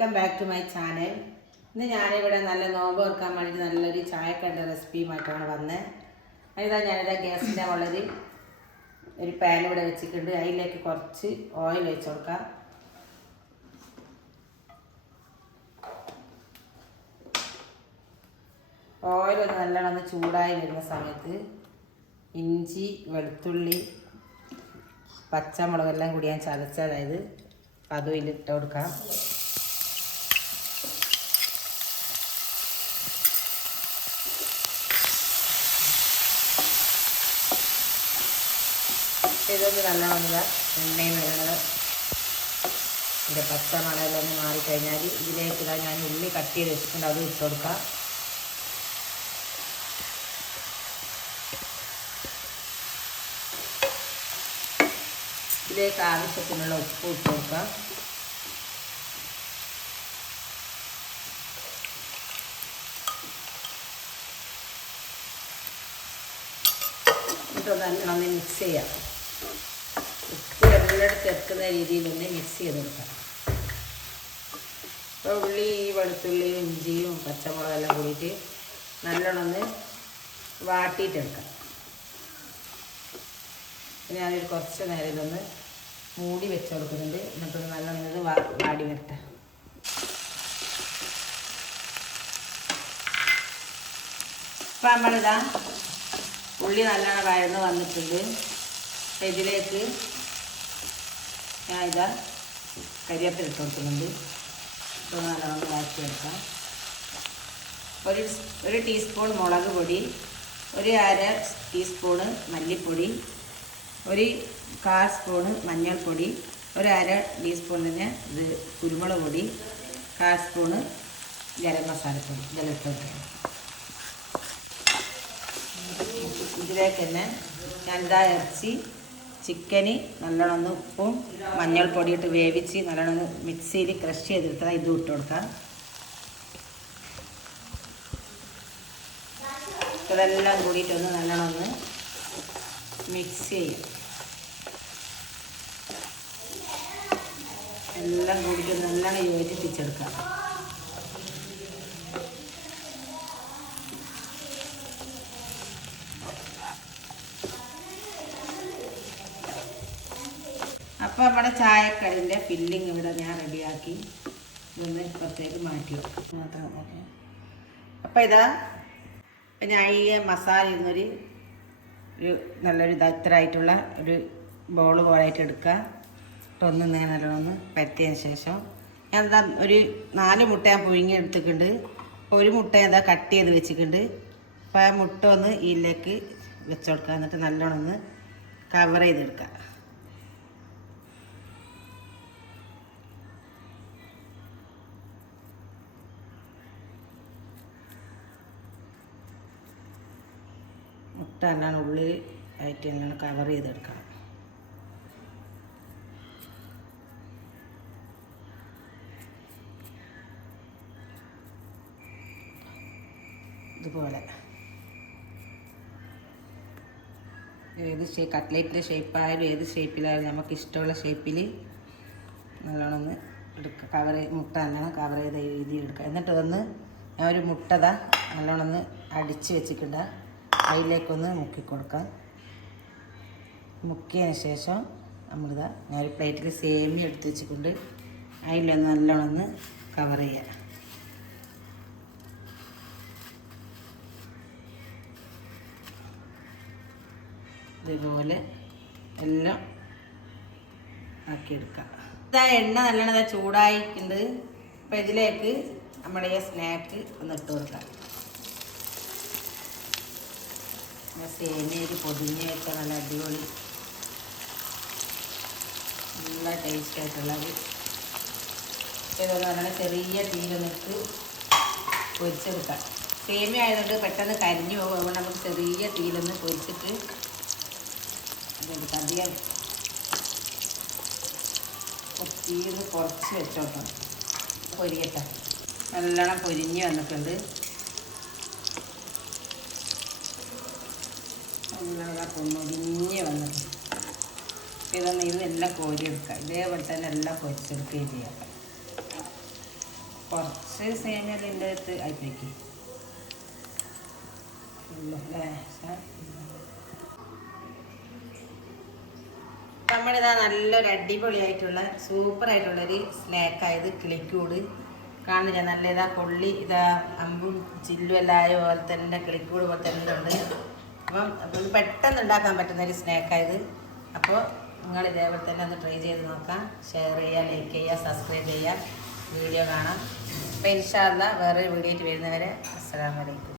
Welcome back to my channel. ഇന്ന് ഞാനിവിടെ നല്ല നോമ്പ് വെക്കാൻ വേണ്ടിയിട്ട് നല്ലൊരു ചായക്കണ്ട റെസിപ്പിയുമായിട്ടാണ് വന്നത്. അതിതാ ഞാനിതാ ഗ്യാസിൻ്റെ മുകളിൽ ഒരു പാൻ ഇവിടെ വെച്ചിട്ടുണ്ട്. അതിലേക്ക് കുറച്ച് ഓയിൽ വെച്ച് കൊടുക്കാം. ഓയിലൊന്ന് നല്ലോണം ചൂടായി വരുന്ന സമയത്ത് ഇഞ്ചി, വെളുത്തുള്ളി, പച്ചമുളകെല്ലാം കൂടി ഞാൻ ചതച്ചതായത് അതും ഇതിലിട്ട് കൊടുക്കാം. ഇതൊന്ന് നല്ലോണം എണ്ണയും വേണത് ഇതിൻ്റെ പച്ചമണലെല്ലാം ഒന്ന് മാറിക്കഴിഞ്ഞാൽ ഇതിലേക്ക് ഞാൻ ഉള്ളി കട്ട് ചെയ്ത് വെച്ചിട്ടുണ്ട്, അതും ഇട്ട് കൊടുക്കാം. ഇതിലേക്ക് ആവശ്യത്തിനുള്ള ഉപ്പ് ഇട്ട് കൊടുക്കാം. എന്നിട്ട് നല്ലോണം മിക്സ് ചെയ്യാം. ഉപ്പ് എല്ലായിടത്ത് എത്തുന്ന രീതിയിലൊന്ന് മിക്സ് ചെയ്ത് കൊടുക്കാം. ഇപ്പോൾ ഉള്ളി, വെളുത്തുള്ളിയും ഇഞ്ചിയും പച്ചമുളകെല്ലാം കൂടിയിട്ട് നല്ലോണം ഒന്ന് വാട്ടിയിട്ടെടുക്കാം. ഞാനൊരു കുറച്ച് നേരം ഇതൊന്ന് മൂടി വെച്ച് കൊടുക്കുന്നുണ്ട്. എന്നിട്ടൊന്ന് നല്ലോണം ഇത് വാടി വരട്ടെ. ഇപ്പം നമ്മളിതാ ഉള്ളി നല്ലോണം വഴന്ന് വന്നിട്ടുണ്ട്. ഇതിലേക്ക് ഞാൻ ഇതാ കരിവേപ്പില ഇട്ട് കൊടുക്കുന്നുണ്ട്. ഇപ്പോൾ നല്ലോണം വാട്ടിയെടുക്കാം. ഒരു ടീസ്പൂൺ മുളക് പൊടി, ഒരു അര ടീസ്പൂണ് മല്ലിപ്പൊടി, ഒരു 1/4 സ്പൂണ് മഞ്ഞൾപ്പൊടി, ഒരു അര ടീസ്പൂൺ തന്നെ ഇത് കുരുമുളക് പൊടി, 1/4 സ്പൂണ് ഗരം മസാലപ്പൊടി ഇതെല്ലാം ഇട്ട് വെക്കണം. ഇതിലേക്ക് തന്നെ ഞാനിതാ ഇറച്ചി ചിക്കന് നല്ലോണം ഉപ്പും മഞ്ഞൾപ്പൊടി ഇട്ട് വേവിച്ച് നല്ലോണം മിക്സിയിൽ ക്രഷ് ചെയ്തെടുത്താൽ ഇതും ഇട്ട് കൊടുക്കാം. ഇതെല്ലാം കൂടിയിട്ടൊന്ന് നല്ലോണം ഒന്ന് മിക്സ് ചെയ്യും. എല്ലാം കൂടിയിട്ട് നല്ലോണം യോജിപ്പിച്ചെടുക്കാം. അപ്പോൾ നമ്മുടെ ചായക്കടിൻ്റെ ഫില്ലിങ് ഇവിടെ ഞാൻ റെഡിയാക്കി ഇതൊന്ന് പുറത്തേക്ക് മാറ്റി മാത്രം. അപ്പോൾ ഇതാ ഞാൻ ഈ മസാല ഇരുന്നൊരു നല്ലൊരു ഇത്രയായിട്ടുള്ള ഒരു ബോൾ പോലായിട്ട് എടുക്കുക. ഒന്ന് നല്ലോണം പരത്തിയതിന് ശേഷം ഞാൻ എന്താ ഒരു 4 മുട്ട ഞാൻ പുഴുങ്ങി എടുത്തിട്ടുണ്ട്. ഒരു മുട്ട എന്താ കട്ട് ചെയ്ത് വെച്ചിട്ടുണ്ട്. അപ്പോൾ ആ മുട്ട ഒന്ന് ഇതിലേക്ക് വെച്ച് കൊടുക്കുക. എന്നിട്ട് നല്ലോണം ഒന്ന് കവർ ചെയ്തെടുക്കുക. മുട്ട നല്ലോണം ഉള്ളിൽ ആയിട്ട് നല്ലോണം കവർ ചെയ്തെടുക്കണം. ഇതുപോലെ ഏത് കട്ട്ലേറ്റിൻ്റെ ഷേപ്പായാലും ഏത് ഷേപ്പിലായാലും നമുക്ക് ഇഷ്ടമുള്ള ഷേപ്പിൽ നല്ലോണം ഒന്ന് എടുക്കുക. മുട്ട നല്ലോണം കവർ ചെയ്ത രീതിയിൽ എടുക്കുക. എന്നിട്ട് ഒന്ന് ഞാൻ ഒരു മുട്ടതാ നല്ലോണം ഒന്ന് അടിച്ച് വെച്ചിട്ടുണ്ട്. അതിലേക്കൊന്ന് മുക്കിക്കൊടുക്കാം. മുക്കിയതിന് ശേഷം നമ്മളിതാ ഞാനൊരു പ്ലേറ്റിൽ സേമിയ എടുത്ത് വെച്ചിട്ടുണ്ട്. അതിലൊന്ന് നല്ലോണം ഒന്ന് കവർ ചെയ്യുക. ഇതുപോലെ എല്ലാം ആക്കിയെടുക്കാം. ഇതാ എണ്ണ നല്ലോണം ചൂടായിട്ടുണ്ട്. അപ്പം ഇതിലേക്ക് നമ്മുടെ ഈ സ്നാക്ക് ഒന്ന് ഇട്ട് കൊടുക്കാം. സേമിയയിൽ പൊതിഞ്ഞ് വെച്ചാൽ നല്ല അടിപൊളി നല്ല ടേസ്റ്റ് ആയിട്ടുള്ളത്. ഇതെന്ന് പറഞ്ഞാൽ ചെറിയ തീയിലൊന്നിട്ട് പൊരിച്ചെടുക്കാം. സേമിയ ആയതുകൊണ്ട് പെട്ടെന്ന് കരിഞ്ഞു പോകും. അതുകൊണ്ട് നമുക്ക് ചെറിയ തീയിലൊന്ന് പൊരിച്ചിട്ട് ഇതെടുക്കാം. അധികം തീയൊന്ന് കുറച്ച് വെച്ചോട്ടോ. പൊരിയട്ടെ. നല്ലോണം പൊരിഞ്ഞ് വന്നിട്ടുണ്ട്. പൊന്നൊടിഞ്ഞ് വന്നിട്ട് ഇതൊന്ന് ഇതെല്ലാം കോരിയെടുക്കുക. ഇതേപോലെ തന്നെ എല്ലാം പൊരിച്ചെടുക്കുകയും ചെയ്യാം. കുറച്ച് സേമിയതിൻ്റെ അടുത്ത് ആയിപ്പോയിക്ക് നമ്മളിതാ നല്ലൊരു അടിപൊളിയായിട്ടുള്ള സൂപ്പറായിട്ടുള്ളൊരു സ്നാക്കായത് കിളിക്കൂട് കാണില്ല. നല്ല ഇതാ കൊള്ളി ഇതാ അമ്പും ചില്ലും എല്ലാവരും പോലെ തന്നെ കിളിക്കൂട് പോലെ തന്നെ ഉണ്ട്. അപ്പം പെട്ടെന്ന് ഉണ്ടാക്കാൻ പറ്റുന്നൊരു സ്നാക്കായത്. അപ്പോൾ നിങ്ങൾ ഇതേപോലെ തന്നെ ഒന്ന് ട്രൈ ചെയ്ത് നോക്കാം. ഷെയർ ചെയ്യുക, ലൈക്ക് ചെയ്യുക, സബ്സ്ക്രൈബ് ചെയ്യുക, വീഡിയോ കാണാം. അപ്പോൾ ഇൻഷാ അല്ലാഹ് വേറൊരു വീഡിയോ ആയിട്ട് വരുന്നവരെ അസ്സലാമു അലൈക്കും.